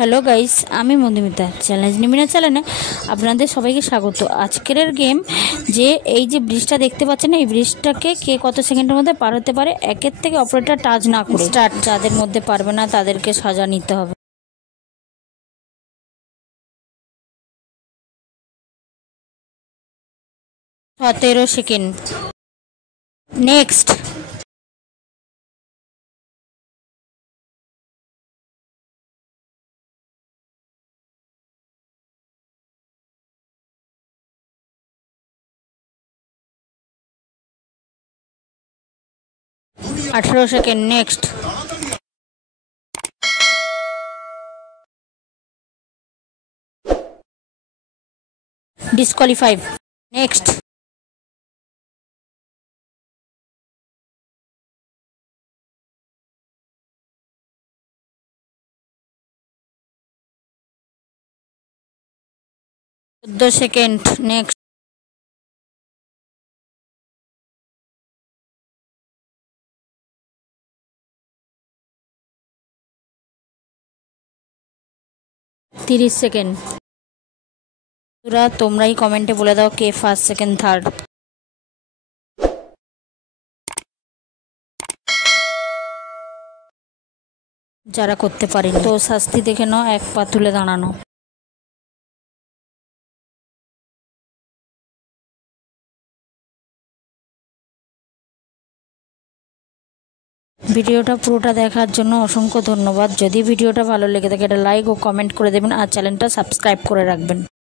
Hello guys, আমি মধুমিতা চ্যালেঞ্জ নিমিনা চ্যানেলে আপনাদের সবাইকে স্বাগত। আজকের গেম যে এই যে ব্রিজটা দেখতে পাচ্ছেন, এই ব্রিজটাকে কে কত সেকেন্ডের মধ্যে পার হতে পারে একের থেকে অপারেটর টাচ না করে। স্টার্ট। যাদের মধ্যে পারবে না তাদেরকে সাজা নিতে হবে। সতেরো second. Next. 18 second. Next. Disqualified. Next. 14 second. Next. 30 সেকেন্ড। তোমরাই কমেন্টে বলে দাও কে ফার্স্ট, সেকেন্ড, থার্ড। যারা করতে পারেনি তো শাস্তি দেখে নাও, এক পা তুলে দাঁড়ানো। ভিডিওটা পুরোটা দেখার জন্য অসংখ্য ধন্যবাদ। যদি ভিডিওটা ভালো লেগে থাকে এটা লাইক ও কমেন্ট করে দেবেন আর চ্যানেলটা সাবস্ক্রাইব করে রাখবেন।